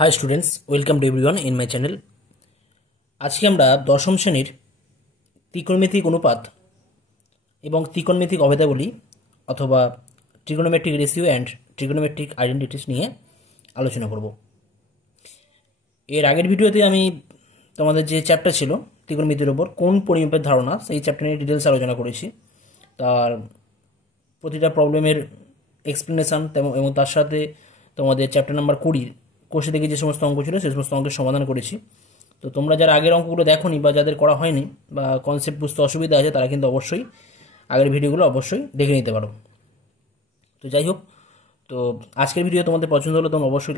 High students welcome to everyone in my channel. आज के আমরা দশম শ্রেণীর ত্রিকোণমিতিক অনুপাত এবং ত্রিকোণমিতিক অভেদাবলী অথবা trigonometric ratio and trigonometric identities নিয়ে আলোচনা করব। এর আগের ভিডিওতে আমি তোমাদের যে চ্যাপ্টার ছিল ত্রিকোণমিতির উপর কোণ পরিমাপের ধারণা সেই চ্যাপ্টার নিয়ে ডিটেলস আলোচনা করেছি। তার প্রতিটা প্রবলেমের এক্সপ্লেনেশন এবং তার সাথে তোমাদের চ্যাপ্টার নাম্বার 20 কোষে থেকে যে সমস্ত অঙ্ক ছিল সেই সমস্ত অঙ্কের সমাধান করেছি। তো তোমরা যারা আগের অঙ্কগুলো দেখোনি বা যাদের করা হয়নি বা কনসেপ্ট বুঝতে অসুবিধা আছে তারা কিন্তু অবশ্যই আগের ভিডিওগুলো অবশ্যই দেখে নিতে পারো। তো যাই হোক, তো আজকের ভিডিও তোমাদের পছন্দ হলে তোমরা অবশ্যই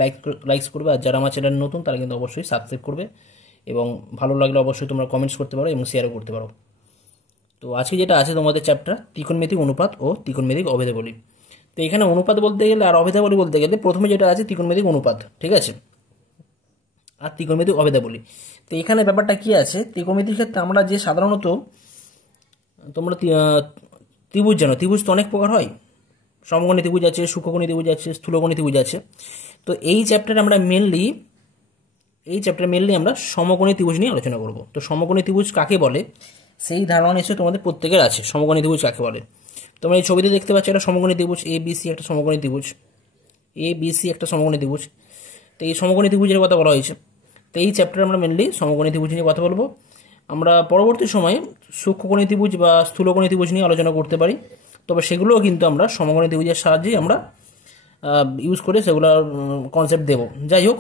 লাইকস করবে, আর যারা আমার চ্যানেল নতুন তারা কিন্তু অবশ্যই সাবস্ক্রাইব করবে এবং ভালো লাগলে অবশ্যই তোমরা কমেন্টস করতে পারো এবং শেয়ারও করতে পারো। তো আজকে যেটা আছে তোমাদের চ্যাপ্টার ত্রিকোণমিতিক অনুপাত ও ত্রিকোণমিতিক অভেদাবলী। তো এখানে অনুপাত বলতে গেলে আর অভেদাবলী বলতে গেলে প্রথমে যেটা আছে ত্রিকোণমিতিক অনুপাত, ঠিক আছে, আর ত্রিকোণমিতিক অভেদাবলী। তো এখানে ব্যাপারটা কি আছে, ত্রিকোণমিতির ক্ষেত্রে আমরা যে সাধারণত তোমরা ত্রিভুজ জানো, ত্রিভুজ তো অনেক প্রকার হয়, সমকোণী ত্রিভুজ আছে, সূক্ষ্মকোণী ত্রিভুজ আছে, স্থূলকোণী ত্রিভুজ আছে। তো এই চ্যাপ্টারে আমরা মেনলি আমরা সমকোণী ত্রিভুজ নিয়ে আলোচনা করব। তো সমকোণী ত্রিভুজ কাকে বলে সেই ধারণা নিশ্চয়ই তোমাদের প্রত্যেকের আছে। সমকোণী ত্রিভুজ কাকে বলে তোমরা এই ছবিতে দেখতে পাচ্ছ, একটা সমকোণী ত্রিভুজ এ বি সি, একটা সমকোণী ত্রিভুজ এ বি সি, একটা সমকোণী ত্রিভুজ। তো এই সমকোণী ত্রিভুজের কথা বলা হয়েছে। তো এই চ্যাপ্টারে আমরা মেনলি সমকোণী ত্রিভুজ নিয়ে কথা বলবো। আমরা পরবর্তী সময়ে সূক্ষ্মকোণী ত্রিভুজ বা স্থূলকোণী ত্রিভুজ নিয়ে আলোচনা করতে পারি, তবে সেগুলোও কিন্তু আমরা সমকোণী ত্রিভুজের সাহায্যেই আমরা ইউজ করে সেগুলোর কনসেপ্ট দেব। যাই হোক,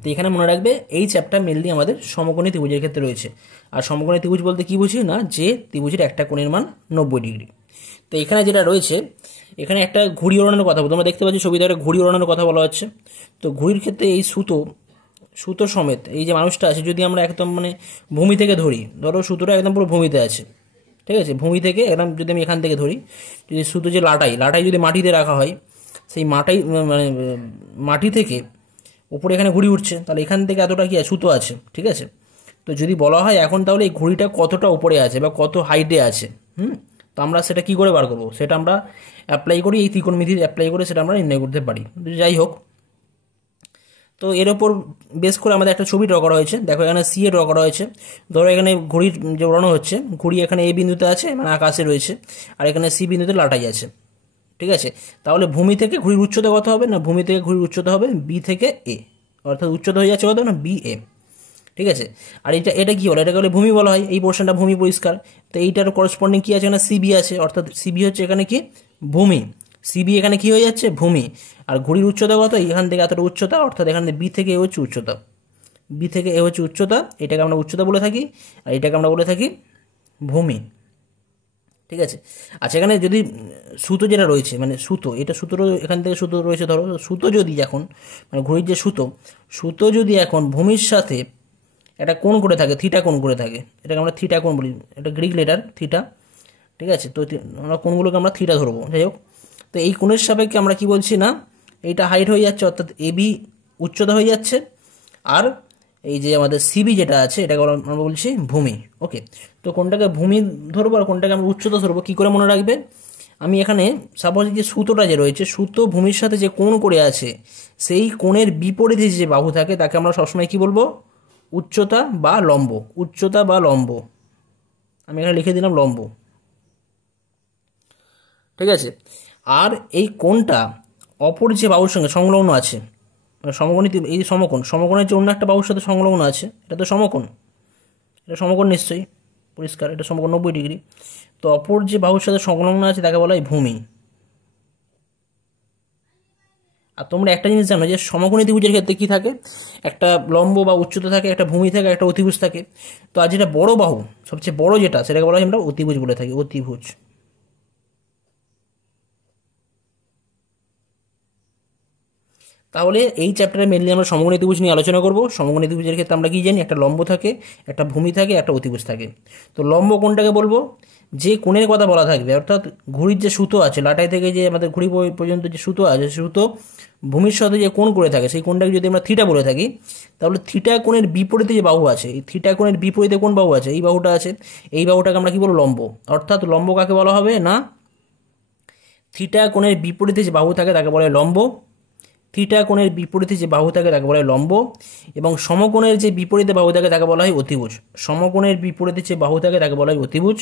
তো এখানে মনে রাখবে এই চ্যাপ্টার মেনলি আমাদের সমকোণী ত্রিভুজের ক্ষেত্রে রয়েছে। আর সমকোণী ত্রিভুজ বলতে কি বুঝি না, যে ত্রিভুজের একটা কোণের মান 90 ডিগ্রি। তো এখানে যেটা রয়েছে, এখানে একটা ঘুড়ি ওড়ানোর কথা তোমরা দেখতে পাচ্ছ ছবিতে, একটা ঘুড়ি ওড়ানোর কথা বলা হচ্ছে। তো ঘুড়ির ক্ষেত্রে এই সুতো সমেত এই যে মানুষটা আছে, যদি আমরা একদম ভূমি থেকে ধরি, ধরো সুতোটা একদম পুরো ভূমিতে আছে, ঠিক আছে, ভূমি থেকে একদম যদি আমি এখান থেকে ধরি, যদি সুতো যে লাটাই যদি মাটিতে রাখা হয়, সেই মাটি থেকে উপরে এখানে ঘুড়ি উঠছে, তাহলে এখান থেকে এতটা কি সুতো আছে, ঠিক আছে। তো যদি বলা হয় এখন তাহলে এই ঘুড়িটা কতটা উপরে আছে বা কত হাইটে আছে, তো আমরা সেটা কি করে বার করবো, সেটা আমরা অ্যাপ্লাই করি, এই ত্রিকোণমিতি অ্যাপ্লাই করে সেটা আমরা নির্ণয় করতে পারি। যাই হোক, তো এর ওপর বেস করে আমাদের একটা ছবি ড্র করা হয়েছে। দেখো এখানে সি এ ড্র করা হয়েছে। ধরো এখানে ঘুড়ির যে উড়ানো হচ্ছে, ঘুড়ি এখানে এ বিন্দুতে আছে, আকাশে রয়েছে, আর এখানে সি বিন্দুতে লাটাই আছে, ঠিক আছে। তাহলে ভূমি থেকে ঘুড়ির উচ্চতা কত হবে না, ভূমি থেকে ঘুড়ির উচ্চতা হবে বি থেকে এ, অর্থাৎ উচ্চতা হয়ে যাচ্ছে কত না বি এ, ঠিক আছে। আর এটা কি বলে, এটাকে বলে ভূমি বলা হয়, এই পোর্শনটা ভূমি পরিষ্কার। তো এইটার করসপন্ডিং কি আছে, এখানে সিবি আছে, অর্থাৎ সিবি হচ্ছে এখানে কি ভূমি, সিবি এখানে কি হয়ে যাচ্ছে ভূমি। আর ঘুড়ির উচ্চতা কত, এখান থেকে এতটা উচ্চতা, অর্থাৎ এখানে বি থেকে এ হচ্ছে উচ্চতা, বি থেকে এ হচ্ছে উচ্চতা, এটাকে আমরা উচ্চতা বলে থাকি, আর এটাকে আমরা বলে থাকি ভূমি, ঠিক আছে। আচ্ছা, এখানে যদি সুতো যেটা রয়েছে, সুতো, এটা সুতোরও এখান থেকে সুতো রয়েছে, ধরো সুতো যদি এখন ঘড়ির যে সুতো যদি এখন ভূমির সাথে একটা কোণ করে থাকে, থিটা কোণ করে থাকে, এটাকে আমরা থিটা কোণ বলি, এটা গ্রিক লেটার থিটা, ঠিক আছে। তো আমরা কোণগুলোকে আমরা থিটা ধরবো। যাই হোক, তো এই কোণের সাপেক্ষে আমরা কি বলছি না, এইটা হাইট হয়ে যাচ্ছে, অর্থাৎ এবি উচ্চতা হয়ে যাচ্ছে, আর এই যে আমাদের সিবি যেটা আছে এটাকে আমরা বলছি ভূমি। ওকে, তো কোনটাকে ভূমি ধরবো আর কোনটাকে আমরা উচ্চতা ধরবো কী করে মনে রাখবে, আমি এখানে সাপোজ যে সুতোটা যে রয়েছে, সুতো ভূমির সাথে যে কোণ করে আছে, সেই কোণের বিপরীতে যে বাহু থাকে তাকে আমরা সবসময় কি বলবো, উচ্চতা বা লম্ব, উচ্চতা বা লম্ব। আমি এখানে লিখে দিলাম লম্ব, ঠিক আছে। আর এই কোণটা অপর যে বাহুর সঙ্গে সংলগ্ন আছে, সমকোণী, এই যে সমকোণের যে অন্য একটা বাহুর সাথে সংলগ্ন আছে, এটা তো সমকোণ, এটা সমকোণ নিশ্চয়ই পরিষ্কার, এটা সমকোণ 90 ডিগ্রি। তো অপর যে বাহুর সাথে সংলগ্ন আছে তাকে বলা হয় ভূমি। আর তোমরা একটা জিনিস জানো যে সমকোণী ত্রিভুজের ক্ষেত্রে কি থাকে, একটা লম্ব বা উচ্চতা থাকে, একটা ভূমি থাকে, একটা অতিভুজ থাকে। তো আর যেটা বড় বাহু, সবচেয়ে বড় যেটা, সেটাকে বলা হয় আমরা অতিভুজ বলে থাকি, অতিভুজ। তাহলে এই চ্যাপ্টারে মেনলি আমরা সমকোণী ত্রিভুজ নিয়ে আলোচনা করব। সমকোণী ত্রিভুজের ক্ষেত্রে আমরা কি জানি, একটা লম্ব থাকে, একটা ভূমি থাকে, একটা অতিভুজ থাকে। তো লম্ব কোণটাকে বলবো, যে কোণের কথা বলা থাকবে, অর্থাৎ ঘুড়ির যে সুতো আছে, লাটাই থেকে যে আমাদের ঘুড়ি পর্যন্ত যে সুতো আছে, সুতো ভূমির সাথে যে কোণ করে থাকে, সেই কোণটাকে যদি আমরা থিটা বলে থাকি, তাহলে থিটা কোণের বিপরীতে যে বাহু আছে, এই থিটা কোণের বিপরীতে কোন বাহু আছে, এই বাহুটা আছে, এই বাহুটাকে আমরা কি বলবো, লম্ব। অর্থাৎ লম্ব কাকে বলা হবে না, থিটা কোণের বিপরীতে যে বাহু থাকে তাকে বলা হয় লম্ব। থিটা কোণের বিপরীতে যে বাহু থাকে তাকে বলা হয় লম্ব, এবং সমকোণের যে বিপরীতে বাহু থাকে তাকে বলা হয় অতিভুজ। সমকোণের বিপরীতে যে বাহু থাকে তাকে বলা হয় অতিভুজ,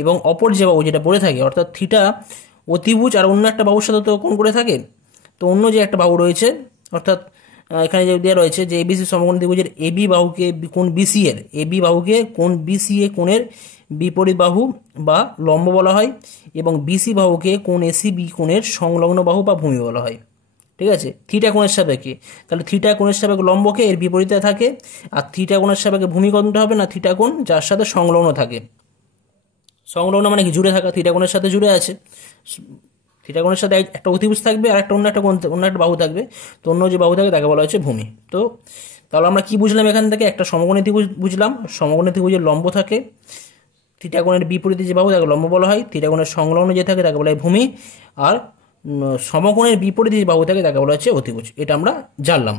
এবং অপর যে বাহু যেটা পড়ে থাকে, অর্থাৎ থিটা অতিভুজ আর অন্য একটা বাহুর সাথে তো কোণ করে থাকে, তো অন্য যে একটা বাহু রয়েছে, অর্থাৎ এখানে যে দেওয়া রয়েছে যে এবিসি সমকোণ ত্রিভুজের এবি বাহুকে কোণ বিসি এর এবি বাহুকে কোণ বিসি এ কোণের বিপরীত বাহু বা লম্ব বলা হয়, এবং বিসি বাহুকে কোণ এসি বি কোণের সংলগ্ন বাহু বা ভূমি বলা হয়। ঠিক আছে, থিটা কোণের সাপেক্ষে, তাহলে থিটা কোণের সাপেক্ষে লম্বকে এর বিপরীতে থাকে, আর থিটা কোণের সাপেক্ষে ভূমি কোণটা হবে না থিটা কোণ যার সাথে সংলগ্ন থাকে। সংলগ্ন মানে কি, জুড়ে থাকা, থিটা কোণের সাথে জুড়ে আছে। থিটা কোণের সাথে একটা অতিভুজ থাকবে আর একটা অন্য একটা কোণ, অন্য একটা বাহু থাকবে, তো অন্য যে বাহু থাকে তাকে বলা হচ্ছে ভূমি। তো তাহলে আমরা কি বুঝলাম এখান থেকে, একটা সমকোণী ত্রিভুজ বুঝলাম, সমকোণী ত্রিভুজের লম্ব থাকে, থিটা কোণের বিপরীতে যে বাহু তাকে লম্ব বলা হয়, থিটা কোণের সংলগ্ন যে থাকে তাকে বলা হয় ভূমি, আর সমকোণের বিপরীতে যে বাহু থাকে তাকে বলা হচ্ছে অতিভুজ। এটা আমরা জানলাম।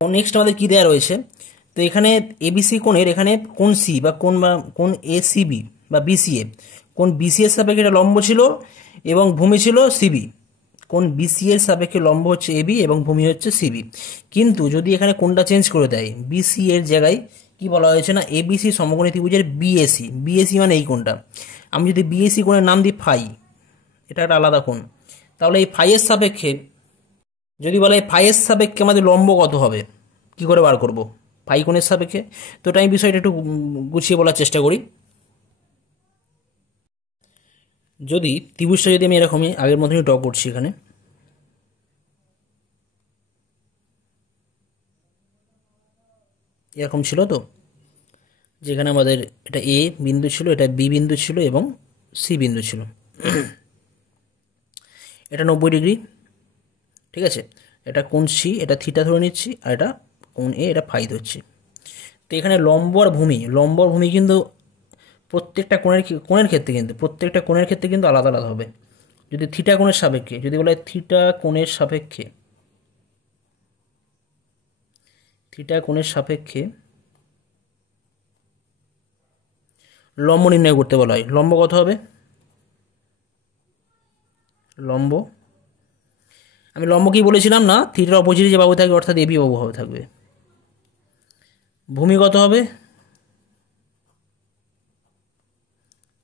নেক্সট আমাদের কি দেওয়া রয়েছে, তো এখানে এবিসি কোণের এখানে কোণ সি বা কোণ এসিবি বা বিসিএ, কোণ বিসি এর সাপেক্ষে এটা লম্ব ছিল এবং ভূমি ছিল সিবি। কোণ বিসি এর সাপেক্ষে লম্ব হচ্ছে এবি এবং ভূমি হচ্ছে সিবি। কিন্তু যদি এখানে কোণটা চেঞ্জ করে দেয়, বিসি এর জায়গায় কি বলা হয়েছে না এবিসি সমকোণী ত্রিভুজের বিএসি, বিএসি মানে এই কোণটা, আমি যদি বিএসি কোণের নাম দিই ফাই, এটা একটা আলাদা কোণ, তাহলে এই ফাইয়ের সাপেক্ষে যদি বলে ফাইয়ের সাপেক্ষে আমাদের লম্ব কত হবে, কি করে বার করব ফাই কোণের সাপেক্ষে, তো এটা আমি বিষয়টা একটু গুছিয়ে বলার চেষ্টা করি। যদি ত্রিভুজটা যদি আমি এরকমই আগের মতনই ড্র করছি, এখানে এরকম ছিল, তো যেখানে আমাদের এটা এ বিন্দু ছিল, এটা বি বিন্দু ছিল এবং সি বিন্দু ছিল, এটা 90 ডিগ্রি, ঠিক আছে, এটা কোণ সি, এটা থিটা ধরে নিচ্ছি, আর এটা কোণ এ, এটা ফাই ধরছি। তো এখানে লম্ব আর ভূমি কিন্তু প্রত্যেকটা কোণের ক্ষেত্রে কিন্তু প্রত্যেকটা কোণের ক্ষেত্রে কিন্তু আলাদা আলাদা হবে। যদি থিটা কোণের সাপেক্ষে, যদি বলা হয় থিটা কোণের সাপেক্ষে লম্ব নির্ণয় করতে বলা হয়, লম্ব কত হবে, লম্ব আমি লম্ব কি বলেছিলাম না, থিটার অপোজিটে যে বাহু থাকবে অর্থাৎ এবি বাহু থাকবে। ভূমি কত হবে,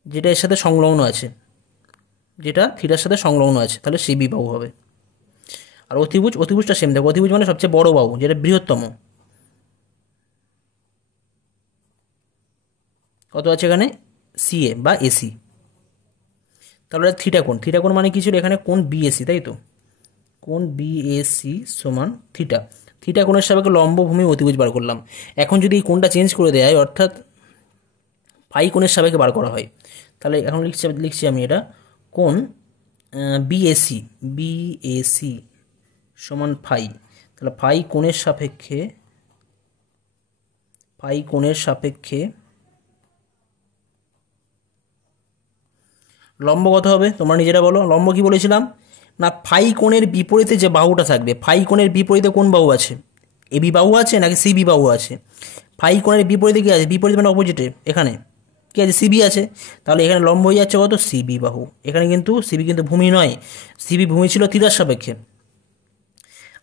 যেটা এর সাথে সংলগ্ন আছে, যেটা থিটার সাথে সংলগ্ন আছে, তাহলে সিবি বাহু হবে। আর অতিভুজটা সেম দেখো, অতিভুজ মানে সবচেয়ে বড় বাহু, যেটা বৃহত্তম, কত আছে এখানে সিএ বা এসি। তাহলে থিটা কোণ মানে কি ছিল, এখানে কোণ বিএসি, তাই তো, কোণ বিএসি সমান থিটা কোণের সাপেক্ষে লম্ব ভূমি অতিভুজ বার করলাম। এখন যদি এই কোণটা চেঞ্জ করে দেয়, অর্থাৎ ফাই কোণের সাপেক্ষে বার করা হয়, তাহলে এখন লিখছি আমি এটা কোণ বিএসি সমান ফাই, তাহলে ফাই কোণের সাপেক্ষে লম্ব কত হবে তোমরা নিজেরা বলো। লম্ব কি বলেছিলাম না, ফাই কোণের বিপরীতে যে বাহুটা থাকবে, ফাই কোণের বিপরীতে কোন বাহু আছে, এবি বাহু আছে নাকি সিবি বাহু আছে, ফাই কোণের বিপরীতে কি আছে, বিপরীত মানে অপোজিটে, এখানে কি আছে সিবি আছে, তাহলে এখানে লম্ব হয়ে যাচ্ছে কত সিবি বাহু। এখানে কিন্তু সিবি কিন্তু ভূমি নয়, সিবি ভূমি ছিল থিটার সাপেক্ষে,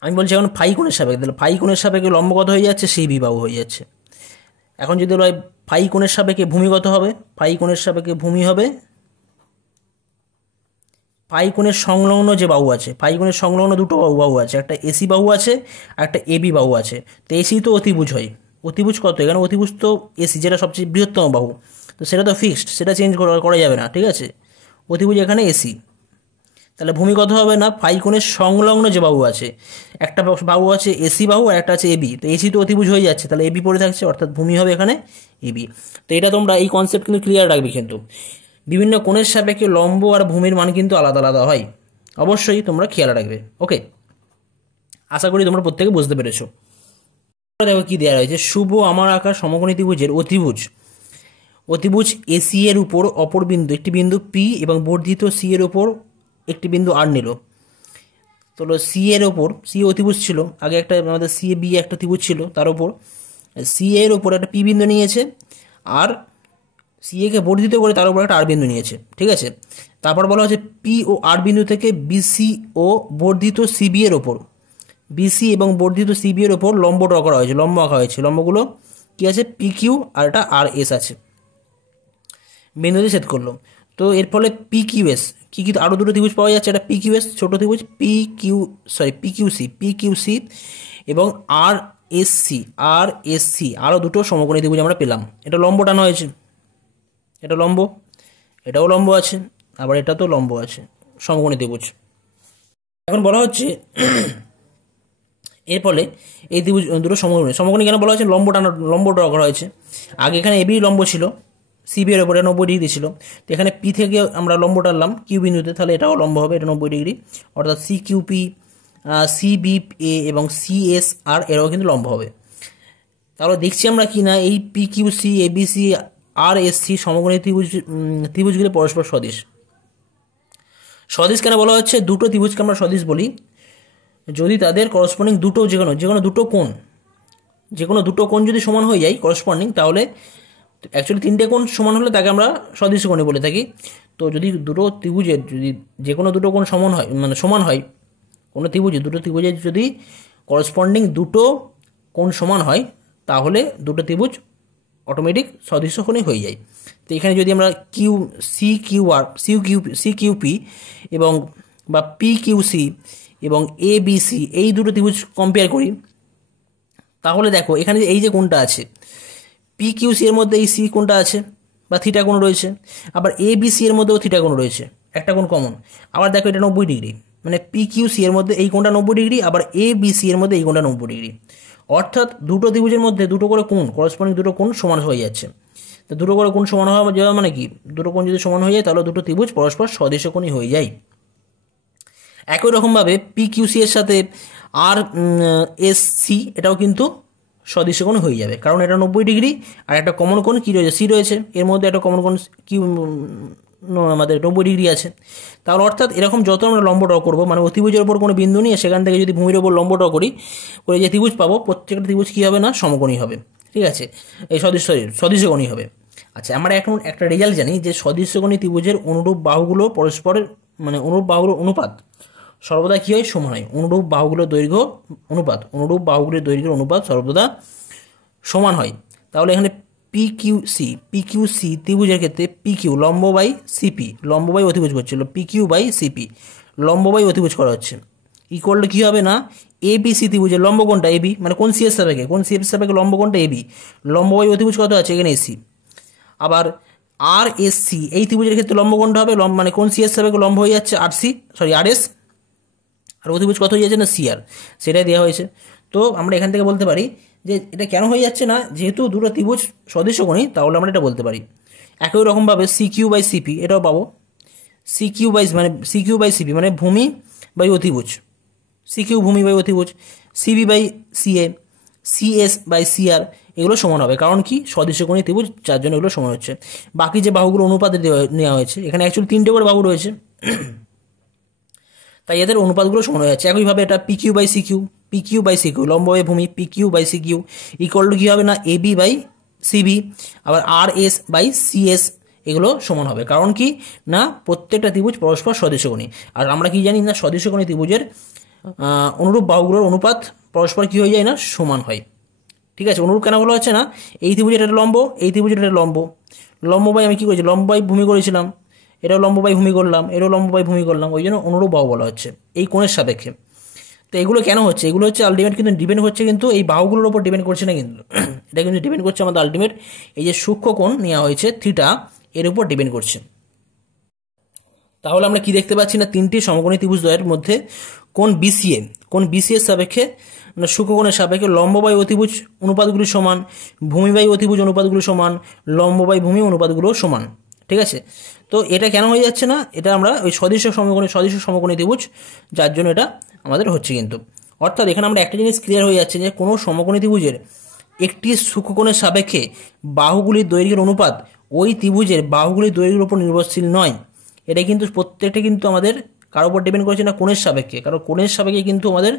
আমি বলছি এখন ফাই কোণের সাপেক্ষে, তাহলে ফাই কোণের সাপেক্ষে লম্ব কত হয়ে যাচ্ছে সিবি বাহু হয়ে যাচ্ছে। এখন যদি বলা হয় ফাই কোণের সাপেক্ষে ভূমি কত হবে, ফাই কোণের সাপেক্ষে ভূমি হবে ফাই কোণের সংলগ্ন যে বাহু আছে, ফাই কোণের সংলগ্ন দুটো বাহু আছে, একটা এসি বাহু আছে আর একটা এবি বাহু আছে। তো এসি তো অতিভুজ হয়, অতিভুজ কত, এখানে অতিভুজ তো এসি যেটা সবচেয়ে বৃহত্তম বাহু, তো সেটা তো ফিক্সড, সেটা চেঞ্জ করা যাবে না, ঠিক আছে, অতিভুজ এখানে এসি। তাহলে ভূমি কত হবে না, ফাই কোণের সংলগ্ন যে বাহু আছে, একটা বাহু আছে এসি বাহু আর একটা আছে এবি, তো এসি তো অতিভুজ হয়ে যাচ্ছে, তাহলে এবি পড়ে থাকছে, অর্থাৎ ভূমি হবে এখানে এবি। তো এটা তোমরা এই কনসেপ্ট কিন্তু ক্লিয়ার রাখবে, কিন্তু বিভিন্ন কোণের সাপেক্ষে লম্ব আর ভূমির মান কিন্তু আলাদা আলাদা হয়, অবশ্যই তোমরা খেয়াল রাখবে। ওকে, আশা করি তোমরা প্রত্যেকে বুঝতে পেরেছো। দেখো কি দেওয়া রয়েছে, শুভ আমার আঁকা সমকোণী ত্রিভুজের অতিভুজ এসি এর উপর অপর বিন্দু একটি বিন্দু পি এবং বর্ধিত সি এর উপর একটি বিন্দু আর নিল। তো সি এর ওপর, সি অতিভুজ ছিল আগে, একটা আমাদের সি এ বি একটা ত্রিভুজ ছিল, তার উপর সি এর ওপর একটা পি বিন্দু নিয়েছে, আর সিএ কে বর্ধিত করে তার উপর একটা আর বিন্দু নিয়েছে, ঠিক আছে। তারপর বলা হচ্ছে পি ও আর বিন্দু থেকে বিসি ও বর্ধিত সিবি এর ওপর, বিসি এবং বর্ধিত সিবি এর ওপর লম্ব ড্র করা হয়েছে, লম্ব আঁকা হয়েছে। লম্বগুলো কি আছে, পি কিউ আর একটা আর এস আছে, বিন্দুতে ছেদ করলো। তো এর ফলে পি কিউ এস, কি কি আরও দুটো ত্রিভুজ পাওয়া যাচ্ছে, একটা পি কিউ এস ছোটো ত্রিভুজ, পি কিউ সি এবং আর এস সি আরও দুটো সমকোণী ত্রিভুজ আমরা পেলাম। এটা লম্ব টানা হয়েছে, এটা লম্ব, এটাও লম্ব আছে, আবার এটা তো লম্ব আছে, সমকোণী ত্রিভুজ। এখন বলা হচ্ছে এর ফলে এই ত্রিভুজ দুটো সমকোণী কেন বলা হচ্ছে, লম্ব ড্র করা হয়েছে। আগে এখানে এবি লম্ব ছিল, সিবি এর উপরে 90 ডিগ্রি ছিল, তো এখানে পি থেকে আমরা লম্ব টানলাম কিউ বিন্দুতে, তাহলে এটাও লম্ব হবে, এটা 90 ডিগ্রি, অর্থাৎ সি কিউ পি, সিবি এ এবং সিএস আর এরাও কিন্তু লম্ব হবে। তাহলে দেখছি আমরা কি না এই পি কিউ সি এবিসি আর এস সি সমকোণী ত্রিভুজগুলি পরস্পর সদিশ। সদিশ কেন বলা হচ্ছে, দুটো ত্রিভুজকে আমরা সদিশ বলি যদি তাদের করসপন্ডিং দুটো যে কোনো দুটো কোণ যদি সমান হয়ে যায় করসপন্ডিং, তাহলে অ্যাকচুয়ালি তিনটে কোণ সমান হলে তাকে আমরা সদৃশ্য কোণী বলে থাকি। তো যদি দুটো ত্রিভুজের যদি যে কোনো দুটো কোণ সমান হয় কোনো দুটো ত্রিভুজের যদি করসপন্ডিং দুটো কোণ সমান হয়, তাহলে দুটো ত্রিভুজ অটোমেটিক সদৃশ্য কোণী হয়ে যায়। তো এখানে যদি আমরা সি কিউ পি এবং বা পি কিউ সি এবং এ বি সি এই দুটো ত্রিভুজ কম্পেয়ার করি, তাহলে দেখো এখানে এই যে কোণটা আছে পি কিউ সি এর মধ্যে এই সি কোণটা আছে বা থিটা কোণ রয়েছে, আবার এ বি সি এর মধ্যেও থিটা কোণ রয়েছে, একটা কোণ কমন। আবার দেখো এটা 90 ডিগ্রি, মানে পি কিউ সি এর মধ্যে এই কোণটা 90 ডিগ্রি, আবার এ বি সি এর মধ্যে এই কোণটা 90 ডিগ্রি। অর্থাৎ দুটো ত্রিভুজের মধ্যে দুটো করে কোণ, করসপন্ডিং দুটো কোণ সমান হয়ে যাচ্ছে। তো দুটো করে কোণ সমান হওয়া যাওয়া মানে কি, দুটো কোণ যদি সমান হয়ে যায় তাহলে দুটো ত্রিভুজ পরস্পর সদৃশ্য কোণী হয়ে যায়। একই রকমভাবে পি কিউ সি এর সাথে আর এস সি এটাও কিন্তু সদৃশ্য কোণ হয়ে যাবে, কারণ এটা 90 ডিগ্রি আর একটা কমন কোণ কি রয়েছে, সি রয়েছে, এর মধ্যে একটা কমন কোণ কিউ আমাদের 90 ডিগ্রি আছে। তাহলে অর্থাৎ এরকম যত আমরা লম্ব ড্র করবো, মানে অতিভুজের ওপর কোনো বিন্দু নিয়ে সেখান থেকে যদি ভূমির ওপর লম্ব ড্র করি, করে যে ত্রিভুজ পাবো প্রত্যেকটা ত্রিভুজ কী হবে না, সমকোণী হবে, ঠিক আছে, এই সদৃশ্যকোণী হবে। আচ্ছা, আমরা এখন একটা রেজাল্ট জানি যে সদৃশ্যকোণী ত্রিভুজের অনুরূপ বাহুগুলো পরস্পরের অনুরূপ বাহুগুলোর অনুপাত সর্বদা কী হয়, সমান হয়। অনুরূপ বাহুগুলোর দৈর্ঘ্যের অনুপাত সর্বদা সমান হয়। তাহলে এখানে পি কিউ সি ত্রিভুজের ক্ষেত্রে পি কিউ লম্ব বাই সিপি, লম্ব বাই অতিভুজ করছিল, পি কিউ বাই সিপি লম্ব বাই অতিভুজ করা হচ্ছে, ইকুয়াল টু কী হবে না, এ বি সি ত্রিভুজের লম্ব কোণটা এবি, মানে কোন সি এর সাপেক্ষে লম্ব কোণটা এবি, লম্ব বাই অতিভুজ কত আছে এখানে এসি। আবার আর এস সি এই ত্রিভুজের ক্ষেত্রে লম্ব কোণটা হবে মানে কোন সি এর সাপেক্ষে লম্ব হয়ে যাচ্ছে আর এস, আর অতিভুজ কত হয়ে যাচ্ছে না সিআর, সেটাই দেওয়া হয়েছে। তো আমরা এখান থেকে বলতে পারি যে এটা কেন হয়ে যাচ্ছে না, যেহেতু দুটো ত্রিভুজ সদৃশ্যকোণী, তাহলে আমরা এটা বলতে পারি। একই রকমভাবে সি কিউ বাই সিপি এটাও পাবো, সি কিউ বাই সিপি মানে ভূমি বাই অতিভুজ, সি কিউ ভূমি বাই অতিভুজ, CB by CA, CS by CR এগুলো সমান হবে, কারণ কি সদৃশ্যকোণী ত্রিভুজ, যার জন্য এগুলো সমান হচ্ছে। বাকি যে বাহুগুলো অনুপাতে নেওয়া হয়েছে, এখানে অ্যাকচুয়ালি 3টে করে বাহু রয়েছে, তাই এদের অনুপাতগুলো সমান হয়ে যাচ্ছে। একইভাবে এটা P Q by C Q লম্ব বাই ভূমি, P Q by C Q equal to কী হবে না, এ বি বাই সিবি, আবার আর এস বাই সিএস এগুলো সমান হবে, কারণ কি না প্রত্যেকটা ত্রিভুজ পরস্পর সদৃশ্যকোণী। আর আমরা কি জানি না, সদৃশ্যকোণী ত্রিভুজের অনুরূপ বাহুগুলোর অনুপাত পরস্পর কী হয়ে যায় না, সমান হয়, ঠিক আছে। অনুরূপ কেন বলা হচ্ছে না, এই ত্রিভুজের একটা লম্ব, এই ত্রিভুজের একটা লম্ব বাই আমি কী করেছি, লম্ব বাই ভূমি করেছিলাম, এটাও লম্ব বাই ভূমি করলাম, এটাও লম্ব বাই ভূমি করলাম, ওই জন্য অনুরূপ বাহু বলা হচ্ছে এই কোণের সাপেক্ষে। তো এগুলো কেন হচ্ছে, এগুলো হচ্ছে আলটিমেট কিন্তু ডিপেন্ড করছে কিন্তু এই বাহুগুলোর উপর ডিপেন্ড করছে না, কিন্তু এটা কিন্তু ডিপেন্ড করছে আমাদের আলটিমেট এই যে সূক্ষ্ম কোণ নেওয়া হয়েছে থিটা, এর উপর ডিপেন্ড করছে। তাহলে আমরা কি দেখতে পাচ্ছি না, তিনটি সমকোণী ত্রিভুজদ্বয়ের মধ্যে কোণ বিসিএ সাপেক্ষে মানে সূক্ষ্মকোণের সাপেক্ষে লম্ব বাই অতিভুজ অনুপাতগুলি সমান, ভূমি বাই অতিভুজ অনুপাতগুলো সমান, লম্ব বাই ভূমি অনুপাতগুলো সমান, ঠিক আছে। তো এটা কেন হয়ে যাচ্ছে না, এটা আমরা ওই সদৃশ্য সমকোণী ত্রিভুজ, যার জন্য এটা আমাদের হচ্ছে কিন্তু। অর্থাৎ এখানে আমরা একটা জিনিস ক্লিয়ার হয়ে যাচ্ছে যে কোনো সমকোণী ত্রিভুজের একটি সূক্ষ্মকোণের সাপেক্ষে বাহুগুলির দৈর্ঘ্যের অনুপাত ওই ত্রিভুজের বাহুগুলির দৈর্ঘ্যের উপর নির্ভরশীল নয়। এটা কিন্তু প্রত্যেকটা কিন্তু আমাদের কারোর উপর ডিপেন্ড করছে না, কোণের সাপেক্ষে, কারণ কোণের সাপেক্ষে কিন্তু আমাদের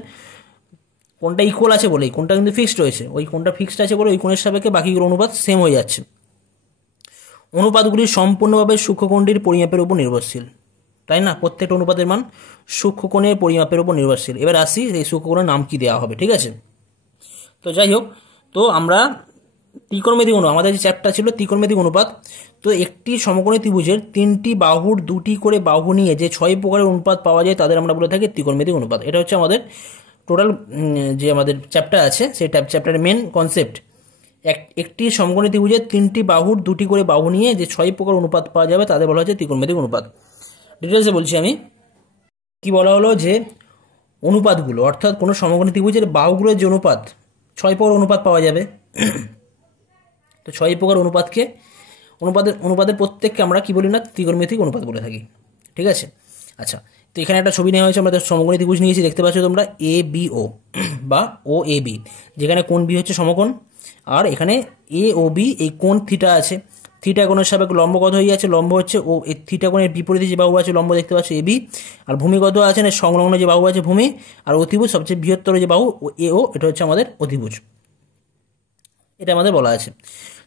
কোণটা ইকুয়াল আছে বলেই, কোণটা কিন্তু ফিক্সড রয়েছে, ওই কোণটা ফিক্সড আছে বলে ওই কোণের সাপেক্ষে বাকিগুলো অনুপাত সেম হয়ে যাচ্ছে। অনুপাতগুলি সম্পূর্ণভাবে সূক্ষ্মকোণটির পরিমাপের উপর নির্ভরশীল, তাই না? প্রত্যেকটা অনুপাতের মান সূক্ষ্মকোণের পরিমাপের উপর নির্ভরশীল। এবার আসি এই সূক্ষ্মকোণের নাম কি দেওয়া হবে, ঠিক আছে? তো যাই হোক, তো আমরা ত্রিকোণমিতিক অনুপাত, আমাদের যে চ্যাপ্টার ছিল ত্রিকোণমিতিক অনুপাত, তো একটি সমকোণী ত্রিভুজের 3টি বাহুর 2টি করে বাহু নিয়ে যে 6 প্রকারের অনুপাত পাওয়া যায় তাদের আমরা বলে থাকি ত্রিকোণমিতিক অনুপাত। এটা হচ্ছে আমাদের টোটাল যে আমাদের চ্যাপ্টার আছে সেই চ্যাপ্টারের মেন কনসেপ্ট। একটি সমকোণী ত্রিভুজের 3টি বাহুর 2টি করে বাহু নিয়ে যে 6 প্রকার অনুপাত পাওয়া যাবে তাদের বলা হচ্ছে ত্রিকোণমিতিক অনুপাত। ডিটেলসে বলছি আমি, কি বলা হলো যে অনুপাতগুলো অর্থাৎ কোনো সমকোণী ত্রিভুজের বাহুগুলোর যে অনুপাত 6 প্রকার অনুপাত পাওয়া যাবে। তো 6 প্রকার অনুপাতের প্রত্যেককে আমরা কি বলি না, ত্রিকোণমিতিক অনুপাত বলে থাকি, ঠিক আছে? আচ্ছা, তো এখানে একটা ছবি নেওয়া হয়েছে, আমরা সমকোণী ত্রিভুজ নিয়েছি, দেখতে পাচ্ছ তোমরা এ বি ও বা ও এ বি, যেখানে কোণ বি হচ্ছে সমকোণ, আর এখানে এ ও বি এই কোণ থিটা আছে। থিটা কোণের সাপেক্ষে লম্ব কত হয়ে যাচ্ছে, লম্ব হচ্ছে ও এই থিটা কোণের বিপরীতে যে বাহু আছে লম্ব দেখতে পাচ্ছ এ বি, আর ভূমি কত আছে না সংলগ্ন যে বাহু আছে ভূমি, আর অতিভুজ সবচেয়ে বৃহত্তর যে বাহু এ ও, এটা হচ্ছে আমাদের অতিভুজ, এটা আমাদের বলা আছে।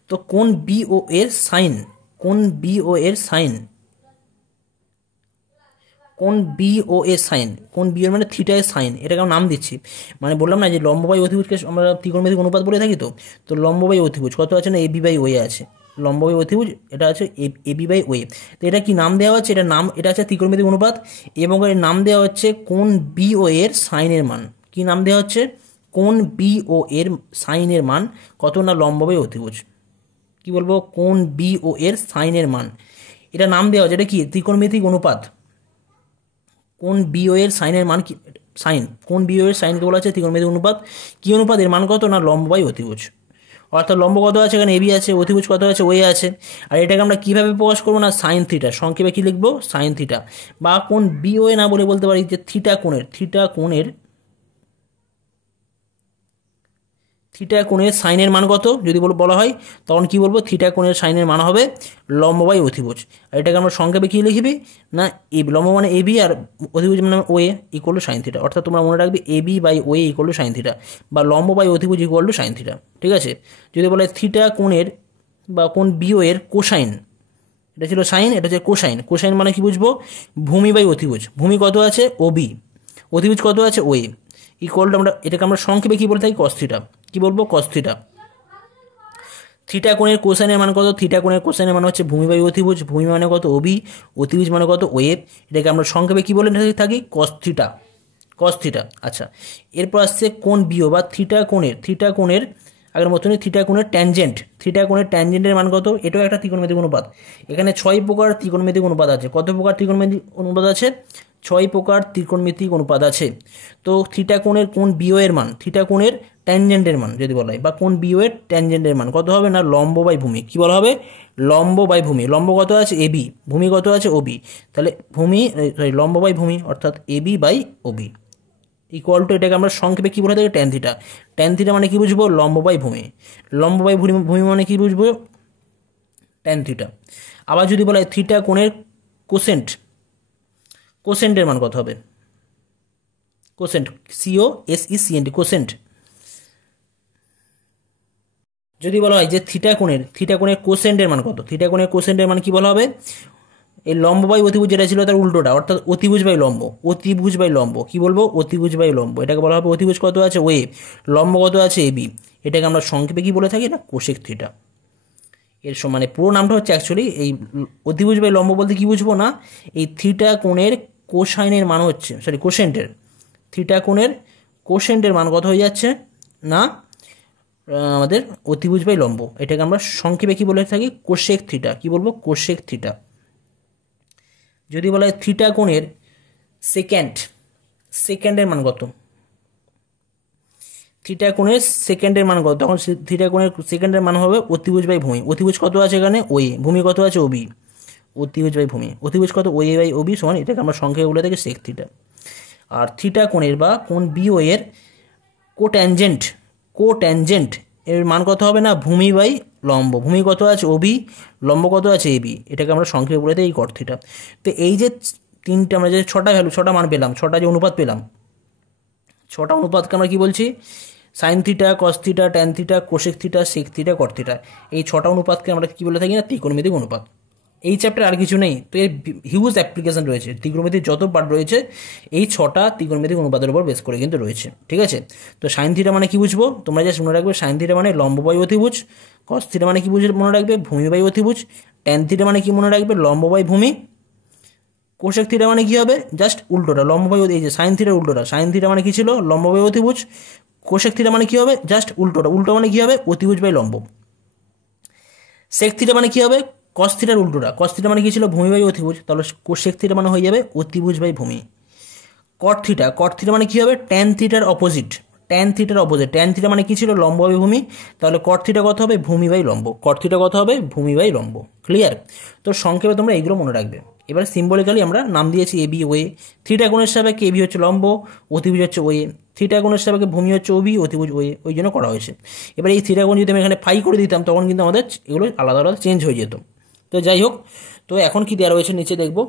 তো কোণ বি ও এর সাইন, কোণ বি ও এর সাইন, কোণ বি ও এর সাইন, কোণ বি এর মানে থিটা এর সাইন, এটাকে আমরা নাম দিচ্ছি। মানে বললাম না যে লম্ব বাই অতিভুজকে আমরা ত্রিকোণমিতিক অনুপাত বলে থাকি। তো লম্ব বাই অতিভুজ কত আছে না এ বি বাই ওয়ে আছে, লম্ব বাই অতিভুজ এটা আছে এ বি বাই ওয়ে। তো এটা কি নাম দেওয়া হচ্ছে, এটা নাম, এটা আছে ত্রিকোণমিতিক অনুপাত, এবং এর নাম দেওয়া হচ্ছে কোণ বি ও এর সাইনের মান। কি নাম দেওয়া হচ্ছে, কোণ বি ও এর সাইনের মান কত না লম্ব বাই অতিভুজ। কি বলবো, কোণ বি ও এর সাইনের মান, এটা নাম দেওয়া হচ্ছে, এটা কি ত্রিকোণমিতিক অনুপাত। কোণ বি ও এর সাইনের মান কি, সাইন, কোণ বি ও এর সাইনকে বলা হচ্ছে ত্রিকোণমিতিক অনুপাত। কি অনুপাত, এর মান কত না লম্ব বাই অতিভুজ, অর্থাৎ লম্ব কত আছে এখানে এবি আছে, অতিভুজ কত আছে ওয়ে আছে। আর এটাকে আমরা কিভাবে প্রকাশ করবো না সাইন থিটা, সংক্ষেপে কি লিখবো সাইন থিটা, বা কোণ বি ও এ না বলে বলতে পারি যে থিটা কোণের সাইনের মান কত যদি বলা হয়, তখন কি বলবো, থিটা কোণের সাইনের মান হবে লম্ব বাই অতিভুজ। আর এটাকে আমরা সংক্ষেপে কি লিখবি না লম্ব মানে এবি আর অতিভুজ মানে OA equal to sine theta, অর্থাৎ তোমরা মনে রাখবে AB by OA equal to sine theta, বা লম্ব বাই অতিভুজ ইকুয়াল টু সাইন থিটা, ঠিক আছে? যদি বলে থিটা কোণের বা কোণ বিও এর কোসাইন, এটা ছিল সাইন, এটা হচ্ছে কোসাইন। কোসাইন মানে কি বুঝবো, ভূমি বাই অতিভুজ, ভূমি কত আছে ওবি, অতিভুজ কত আছে ওয়ে, ইকুয়াল টু আমরা এটাকে আমরা সংক্ষেপে কি বলে থাকি কস থিটা, কি বলবো কস থিটা। থিটা কোণের কোসাইনের মান কত, থিটা কোণের কোসাইনের মান হচ্ছে ভূমি বাই অতিভুজ, ভূমি মানে কত ওবি, অতিভুজ মানে কত ওয়েব, এটাকে আমরা সংক্ষেপে কি বলে থাকি কস থিটা, কস থিটা। আচ্ছা, এরপর আসছে কোণ বিও বা থিটা কোণের আগের মতনই থিটা কোণের ট্যানজেন্ট, থিটা কোণের ট্যানজেন্টের মান কত, এটাও একটা ত্রিকোণমিতিক অনুপাত। এখানে 6 প্রকার ত্রিকোণমিতিক অনুপাত আছে। কত প্রকার ত্রিকোণমিতিক অনুপাত আছে, 6 প্রকার ত্রিকোণমিতিক অনুপাত আছে। তো থিটা কোণের কোণ বিও এর মান, থিটা কোণের ট্যানজেন্টের মান যদি বলা হয়, বা কোণ বিও এর ট্যানজেন্টের মান কত হবে না লম্ব বাই ভূমি, কি বলা হবে লম্ব বাই ভূমি। লম্ব কত আছে এবি, ভূমি কত আছে ওবি, তাহলে লম্ব বাই ভূমি অর্থাৎ AB by OB equal to, এটাকে আমরা সংক্ষেপে কি বলে থাকি ট্যান থিটা। ট্যান থিটা মানে কি বুঝবো, লম্ব বাই ভূমি, লম্ব বাই ভূমি মানে কি বুঝবো ট্যান থিটা। আবার যদি বলা হয় থিটা কোণের কোসেন্ট, কোসেন্টের মান কত হবে, cosecant C O S E C N T, cosecant. যদি বলা হয় যে থিটা কোণের কোসেন্টের মান কত, থিটা কোণের কোসেন্টের মান কি বলা হবে, এই লম্ব বাই অতিভুজ যেটা ছিল তার উল্টোটা, অর্থাৎ অতিভুজ বাই লম্ব, অতিভুজ বাই লম্ব, কি বলবো অতিভুজ বাই লম্ব, এটাকে বলা হবে অতিভুজ কত আছে ওয়ে, লম্ব কত আছে এবি, এটাকে আমরা সংক্ষেপে কি বলে থাকি না কোসেক থিটা। এর মানে পুরো নামটা হচ্ছে অ্যাকচুয়ালি এই অতিভুজ বাই লম্ব বলতে কি বুঝবো না, এই থিটা কোণের কোসাইনের মান হচ্ছে কোসেন্টের, থিটা কোণের কোসেন্টের মান কত হয়ে যাচ্ছে না আমাদের অতিভুজ বাই লম্ব, এটাকে আমরা সংক্ষেপে কি বলে থাকি কোসেক থিটা, কি বলবো কোসেক থিটা। যদি বলা হয় থিটা কোণের সেকেন্ডের মান কত, থিটা কোণের সেকেন্ডের মান কত, তখন থিটা কোণের সেকেন্ডের মান হবে অতিভুজ বাই ভূমি, অতিভুজ কত আছে এখানে ওয়ে, ভূমি কত আছে ওবি, অতিভুজ বাই ভূমি, অতিভুজ কত ওয়ে বাই ওবি সমান, এটাকে আমরা সংখ্যায় বলে থাকি সেক থিটা। আর থিটা কোণের বা কোণ বিও এর কোট্যানজেন্ট এর মান কত হবে না ভূমি বাই লম্ব, ভূমি কত আছে ওবি, লম্ব কত আছে এবি, এটাকে আমরা সংক্ষেপে বলে দিই কট থিটা। তো এই যে তিনটে আমরা যে ছটা মান পেলাম, ছটা যে অনুপাত পেলাম, ছটা অনুপাতকে আমরা কি বলছি sine theta, cos theta, tan theta, cosec theta, sec theta, cot theta, এই 6টা অনুপাতকে আমরা কি বলে থাকি না, ত্রিকোণমিতিক অনুপাত। এই চ্যাপ্টার আর কিছু নেই, তো এর হিউজ অ্যাপ্লিকেশন রয়েছে। ত্রিকোণমিতির যত পার্ট রয়েছে এই 6টা ত্রিকোণমিতিক অনুপাতের উপর বেস করে কিন্তু রয়েছে, ঠিক আছে। তো সাইন থিটা মানে কি বুঝবো, তোমরা জাস্ট মনে রাখবে সাইন থিটা মানে লম্ববাই অতিভুজ, কস থিটা মানে কি মনে রাখবে, ভূমিবাই অতিভুজ, ট্যান থিটা মানে কি মনে রাখবে, লম্ববাই ভূমি, কোসেক থিটা মানে কি হবে, জাস্ট উল্টোটা, লম্ববাই, এই যে সাইন থিটার উল্টোটা, সাইন থিটা মানে কি ছিল, লম্ববাই অতিভুজ, কোসেক থিটা মানে কি হবে, জাস্ট উল্টোটা, উল্টো মানে কি হবে, অতিভুজ বাই লম্ব। সেক থিটা মানে কি হবে, কস থিটার উল্টোটা, কস থিটা মানে কি ছিল, ভূমি বাই অতিভুজ, তাহলে কোসেক থিটা মানে হয়ে যাবে অতিভুজ বাই ভূমি। কট থিটা, কট থিটা মানে কি হবে, ট্যান থিটার অপোজিট, ট্যান থিটার অপোজিট, ট্যান থিটা মানে কি ছিল, লম্ব বাই ভূমি, তাহলে কট থিটা কত হবে, ভূমি বাই লম্ব, কট থিটা কত হবে, ভূমি বাই লম্ব। ক্লিয়ার? তো সংক্ষেপে তোমরা এইগুলো মনে রাখবে। এবার সিম্বলিক্যালি আমরা নাম দিয়েছি এ বি ওয়ে, থিটা কোণের সাপেক্ষে এবি হচ্ছে লম্ব, অতিভুজ হচ্ছে ওয়ে, থিটা কোণের সাপেক্ষে ভূমি হচ্ছে ওবি, অতিভুজ ওয়ে, ওই জন্য করা হয়েছে। এবার এই থিটা কোণ যদি আমি এখানে ফাই করে দিতাম তখন কিন্তু আমাদের এগুলো আলাদা আলাদা চেঞ্জ হয়ে যেত। তো যাই হোক, তো এখন কি দেওয়া রয়েছে নিচে দেখবো।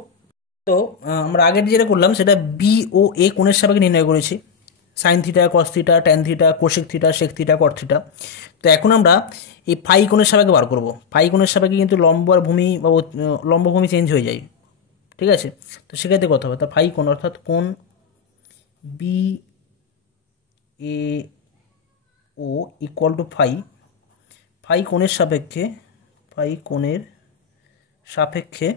তো আমরা আগের যেটা করলাম সেটা বি ও এ কোণের সাপেক্ষে নির্ণয় করেছি, sine theta, cos theta, tan theta, cosec theta, sec theta, cot theta. তো এখন আমরা এই ফাই কোণের সাপেক্ষে বার করবো। ফাই কোণের সাপেক্ষে কিন্তু লম্ব আর ভূমি বা লম্ব ভূমি চেঞ্জ হয়ে যায়, ঠিক আছে। তো সেক্ষেত্রে কত হবে, তা ফাই কোণ অর্থাৎ কোণ B A O equal to phi, phi কোণের সাপেক্ষে, ফাই কোণের সাপেক্ষে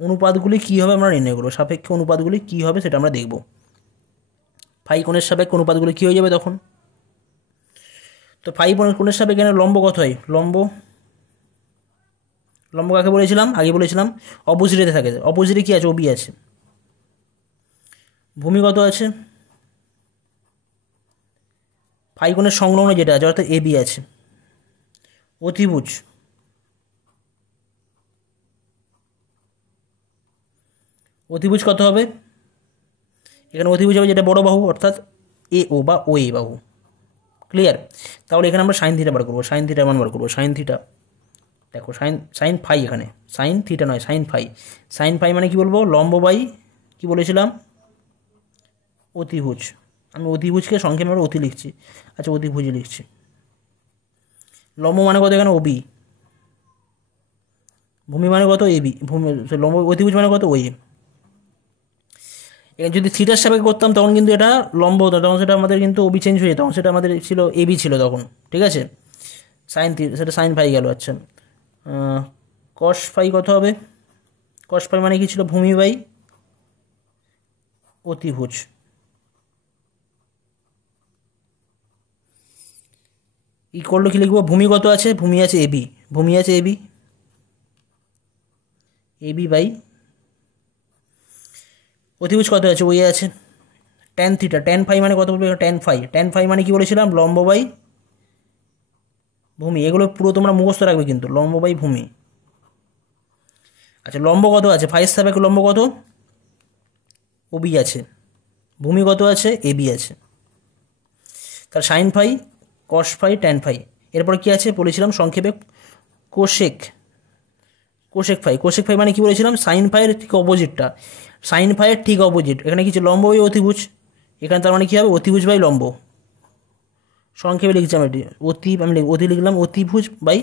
অনুপাতগুলি কী হবে আমরা নির্ণয় করবো, সাপেক্ষে অনুপাতগুলি কী হবে সেটা আমরা দেখব। ফাই কোণের সাপেক্ষে অনুপাতগুলি কী হয়ে যাবে তখন, তো ফাই কোণের সাপেক্ষে এখানে লম্ব কত হয়, লম্ব, লম্ব কাকে বলেছিলাম, আগে বলেছিলাম অপোজিটে থাকে, অপোজিটে কী আছে, ওবি আছে, ভূমি কত আছে, ফাই কোণের সংলগ্ন যেটা আছে অর্থাৎ এবি আছে, অতিভুজ, অতিভুজ কত হবে, এখানে অতিভুজ হবে যেটা বড় বাহু অর্থাৎ এ ও বা ও এ বাহু। ক্লিয়ার? তাহলে এখানে আমরা সাইন থিটা বার করবো, সাইন থিটা মান বার করবো, সাইন থিটা, দেখো সাইন ফাই, এখানে সাইন থিটা নয় সাইন ফাই, সাইন ফাই মানে কি বলবো, লম্ব বাই কি বলেছিলাম, অতিভুজ, আমি অতিভুজকে সংক্ষেপে আমরা অতি লিখছি, আচ্ছা অতিভুজ লিখছি, লম্ব মানে কত এখানে ওবি, ভূমি মানে কত এবি, ভূমি লম্ব, অতিভুজ মানে কত ওয়ে। এখানে যদি থিটার সাপেক্ষে করতাম তখন কিন্তু এটা লম্ব হতো, তখন সেটা আমাদের কিন্তু ওবি চেঞ্জ হয়ে যেত, তখন সেটা আমাদের ছিল এবি ছিল তখন, ঠিক আছে। সাইন সেটা সাইন ফাই গেল। আচ্ছা কস ফাই কত হবে, কস ফাই মানে কি ছিল, ভূমি বাই অতিভুজ, ইকুয়াল টু কি লিখবো, ভূমি কত আছে, ভূমি আছে এবি, ভূমি আছে এবি, এবি বাই অতিভুজ কত আছে, ওই আছে, ট্যান থিটা, ট্যান ফাই মানে কত বলবে, ট্যান ফাই, ট্যান ফাই মানে কি বলেছিলাম, লম্ব বাই ভূমি, এগুলো পুরো তোমরা মুখস্থ রাখবে কিন্তু, লম্ব বাই ভূমি। আচ্ছা লম্ব কত আছে, ফাইয়ের সাপেক্ষে লম্ব কত, ওবি আছে, ভূমি কত আছে, এবি আছে, তার sine phi, cos phi, tan phi, এরপর কি আছে বলেছিলাম সংক্ষেপে, cosec, cosec phi, cosec phi মানে কি বলেছিলাম, সাইন ফাইয়ের ঠিক অপোজিটটা, সাইন ফাইয়ের ঠিক অপোজিট, এখানে কিছু লম্ব বাই অতিভুজ, এখানে তার মানে কী হবে, অতিভুজ বাই লম্ব, সংক্ষেপে লিখছিলাম এটি আমি অতি লিখলাম, অতিভুজ বাই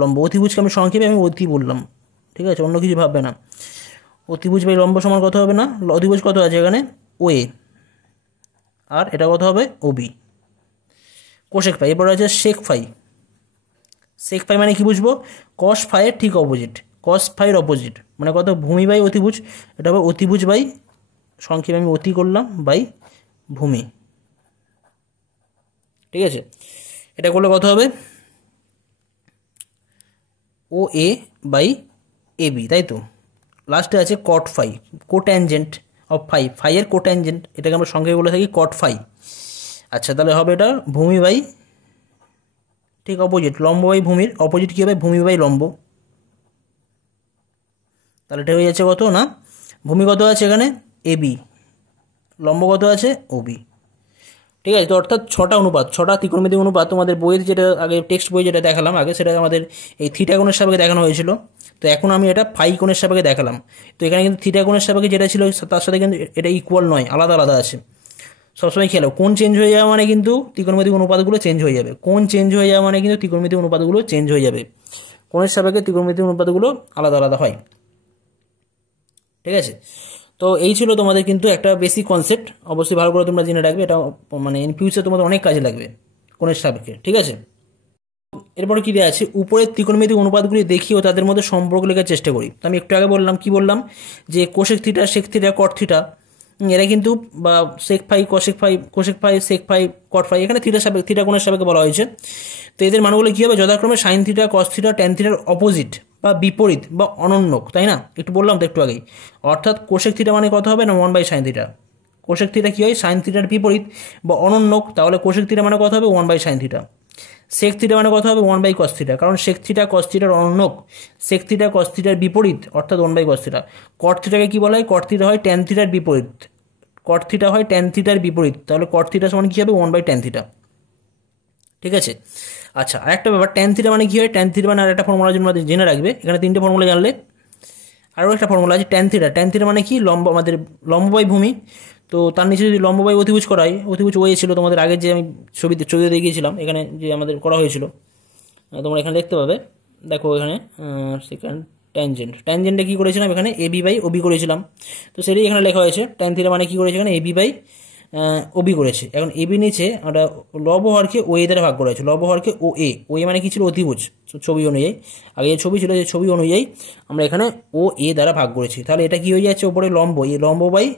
লম্ব, অতিভুজকে আমি সংক্ষেপে আমি অতি বললাম, ঠিক আছে, অন্য কিছু ভাববে না। অতিভুজ বাই লম্ব সমান কত হবে না, অতিভুজ কত আছে এখানে, ওয়ে, আর এটা কত হবে, ওবি। কোসেক ফাই, এরপর আছে সেক ফাই, সেক ফাই মানে কি বুঝবো, কস ফাইয়ের ঠিক অপোজিট, কস ফাইয়ের অপোজিট মানে কত, ভূমি বাই অতিভুজ, এটা হবে অতিভুজ বাই, সংক্ষেপে আমি অতি করলাম, বাই ভূমি, ঠিক আছে। এটা করলে কত হবে, ও এ বাই এ বি, তাই তো। লাস্টে আছে কট ফাই, কোট্যানজেন্ট অফ ফাই, ফাইয়ের কোট্যানজেন্ট, এটাকে আমরা সংক্ষেপে বলে থাকি কট ফাই। আচ্ছা তাহলে হবে এটা ভূমি বাই ঠিক অপোজিট, লম্ব বাই ভূমির অপোজিট কী হবে, ভূমি বাই লম্ব, তাহলে এটা হয়ে যাচ্ছে কত না, ভূমি কত আছে এখানে এবি, লম্ব কত আছে ওবি, ঠিক আছে। তো অর্থাৎ 6টা অনুপাত, 6টা ত্রিকোণমিতিক অনুপাত তোমাদের বইয়ের যেটা আগে টেক্সট বই যেটা দেখালাম আগে, সেটা আমাদের এই থিটা কোণের সাপেক্ষে দেখানো হয়েছিল। তো এখন আমি এটা ফাই কোণের সাপেক্ষে দেখালাম। তো এখানে কিন্তু থিটা কোণের সাপেক্ষে যেটা ছিল তার সাথে কিন্তু এটা ইকুয়াল নয়, আলাদা আলাদা আছে। সবসময় খেয়াল কোণ চেঞ্জ হয়ে যাওয়া মানে কিন্তু ত্রিকোণমিতিক অনুপাতগুলো চেঞ্জ হয়ে যাবে, কোণ চেঞ্জ হয়ে যাওয়া মানে কিন্তু ত্রিকোণমিতিক অনুপাতগুলো চেঞ্জ হয়ে যাবে, কোণের সাপেক্ষে ত্রিকোণমিতিক অনুপাতগুলো আলাদা আলাদা হয়। ঠিক আছে, তো এই ছিল তোমাদের কিন্তু একটা বেসিক কনসেপ্ট, অবশ্যই ভালো করে তোমরা জেনে রাখবে, এটা মানে ইন ফিউচার তোমাদের অনেক কাজে লাগবে কোণের সাপেক্ষে। ঠিক আছে, এরপরে কি দেওয়া আছে, উপরের ত্রিকোণমিতিক অনুপাতগুলি দেখি ও তাদের মধ্যে সম্পর্ক লেখার চেষ্টা করি। তো আমি একটু আগে বললাম, কি বললাম, যে cosec theta, sec theta, cot theta, এরা কিন্তু বা sec phi, cosec phi, sec phi, cot phi, এখানে থিটা কোণের সাপেক্ষে বলা হয়েছে। তো এদের মানগুলো কী হবে, যথাক্রমে sign theta, cos theta, tan থিটার অপোজিট বা বিপরীত বা অনন্যক, তাই না? একটু বললাম তো একটু আগেই, অর্থাৎ কোসেক থিটা মানে কত হবে না 1/sin থিটা। কোসেক থিটা কী হয়, সাইন থিটার বিপরীত বা অনন্যক, তাহলে কোসেক থিটা মানে কত হবে 1/sin থিটা। সেক থিটা মানে কত হবে 1/cos থিটা, কারণ সেক থিটা কস থিটার অনন্যক, সেক থিটা কস থিটার বিপরীত অর্থাৎ 1/cos থিটা। কট থিটাকে কী বলা হয়, কট থিটা হয় ট্যান থিটার বিপরীত, কট থিটা হয় ট্যান থিটার বিপরীত, তাহলে কট থিটা সমান কী হবে 1/tan থিটা। ঠিক আছে, আচ্ছা আরেকটা ব্যাপার, ট্যান থিটা মানে কী হয়, ট্যান থিটা মানে আরেকটা ফর্মুলা জেনে রাখবে, এখানে তিনটে ফর্মুলা জানলে আরও একটা ফর্মুলা আছে ট্যান থিটা। ট্যান থিটা মানে কি, আমাদের লম্ব বাই ভূমি, তো তার নিচে যদি লম্ব বাই অতিভুজ করা হয়, অতিভুজ ওয়ে ছিল তোমাদের আগের যে আমি ছবিতে দেখিয়েছিলাম, এখানে যে আমাদের করা হয়েছিল, তোমরা এখানে দেখতে পাবে, দেখো এখানে সেকেন্ড ট্যানজেন্টে কী করেছিলাম, এখানে এবি বাই ওবি করেছিলাম, তো সেটাই এখানে লেখা হয়েছে। ট্যান থিটা মানে কী করেছে, এখানে এবি বাই ওবি করেছে। এখন এবি নিচে আমরা লবহরকে ও এ দ্বারা ভাগ করা হয়েছে, লবহরকে ও এ মানে কি ছিল, অতিভুজ, ছবি অনুযায়ী, আগে যে ছবি ছিল সেই ছবি অনুযায়ী আমরা এখানে ও এ দ্বারা ভাগ করেছি, তাহলে এটা কি হয়ে যাচ্ছে, ওপরে লম্ব, এই লম্ব বাই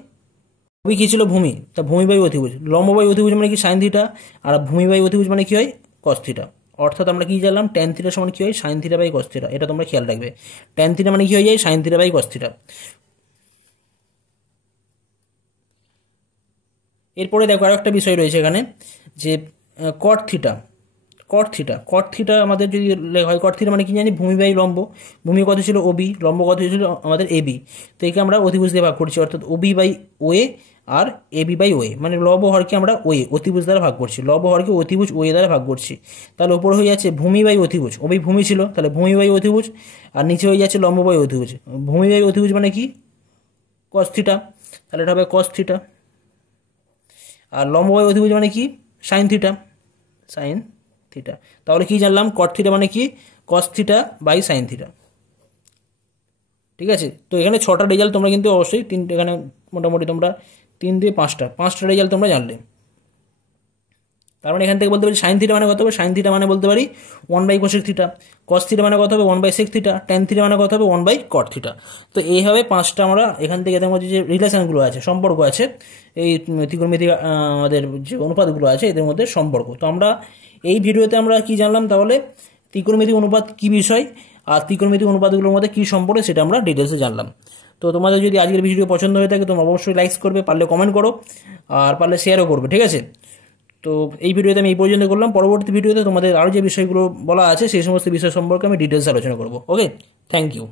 ওবি কী ছিল, ভূমি, তা ভূমি বাই অতিভুজ, লম্ব বাই অতিভুজ মানে কি সাইন থিটা, আর ভূমি বাই অতিভুজ মানে কি হয় কস থিটা। অর্থাৎ আমরা কি জানলাম, ট্যান থিটা সমান কি হয় sine theta by cos theta, এটা তোমরা খেয়াল রাখবে, ট্যান থিটা মানে কি হয়ে যায় sine theta by cos theta. এরপরে দেখো আরও একটা বিষয় রয়েছে এখানে, যে কট থিটা, কট থিটা আমাদের যদি লেখা হয়, কট থিটা মানে কি জানি, ভূমি বাই লম্ব, ভূমি কত ছিল ওবি, লম্ব কত ছিল আমাদের এবি, তো একে আমরা অতিভুজ দিয়ে ভাগ করছি, অর্থাৎ ওবি বাই ওয়ে আর এবি বাই ওয়ে, মানে লব হরকে আমরা ওয়ে অতিভুজ দ্বারা ভাগ করছি, লব হরকে অতিভুজ ওয়ে দ্বারা ভাগ করছি, তাহলে ওপরে হয়ে যাচ্ছে ভূমি বাই অতিভুজ, ওবি ভূমি ছিল তাহলে ভূমি বাই অতিভুজ, আর নিচে হয়ে যাচ্ছে লম্ব বাই অতিভুজ, ভূমি বাই অতিভুজ মানে কি কস থিটা, তাহলে এটা হবে কস থিটা, আর লম্ব বাই অতিভুজ মানে কি সাইন থিটা, সাইন থিটা, তাহলে কি জানলাম, কট থিটা মানে কি cos theta by sine theta. ঠিক আছে, তো এখানে 6টা রেজাল্ট তোমরা কিন্তু অবশ্যই এখানে মোটামুটি তোমরা 3 দিয়ে 5টা রেজাল্ট তোমরা জানলে। তার মানে এখান থেকে বলতে পারি সাইন থিটা মানে কত হবে, সাইন থিটা মানে বলতে পারি 1/cosec থিটা, কস থিটা মানে কত হবে 1/sec থিটা, ট্যান থিটা মানে কত হবে 1/cot থিটা। তো এইভাবে 5টা আমরা এখান থেকে এদের মধ্যে যে রিলেশনগুলো আছে, সম্পর্ক আছে, এই ত্রিকোণমিতিক আমাদের যে অনুপাতগুলো আছে এদের মধ্যে সম্পর্ক। তো আমরা এই ভিডিওতে আমরা কি জানলাম, তাহলে ত্রিকোণমিতিক অনুপাত কী বিষয় আর ত্রিকোণমিতিক অনুপাতগুলোর মধ্যে কী সম্পর্ক সেটা আমরা ডিটেলসে জানলাম। তো তোমাদের যদি আজকের ভিডিও পছন্দ হয়ে থাকে তোমরা অবশ্যই লাইক করবে, পারলে কমেন্ট করো, আর পারলে শেয়ারও করবে। ঠিক আছে, তো এই ভিডিওতে আমি এই পর্যন্ত করলাম, পরবর্তী ভিডিওতে তোমাদের আরও যে বিষয়গুলো বলা আছে সেই সমস্ত বিষয় সম্পর্কে আমি ডিটেলস আলোচনা করবো। ওকে, থ্যাংক ইউ।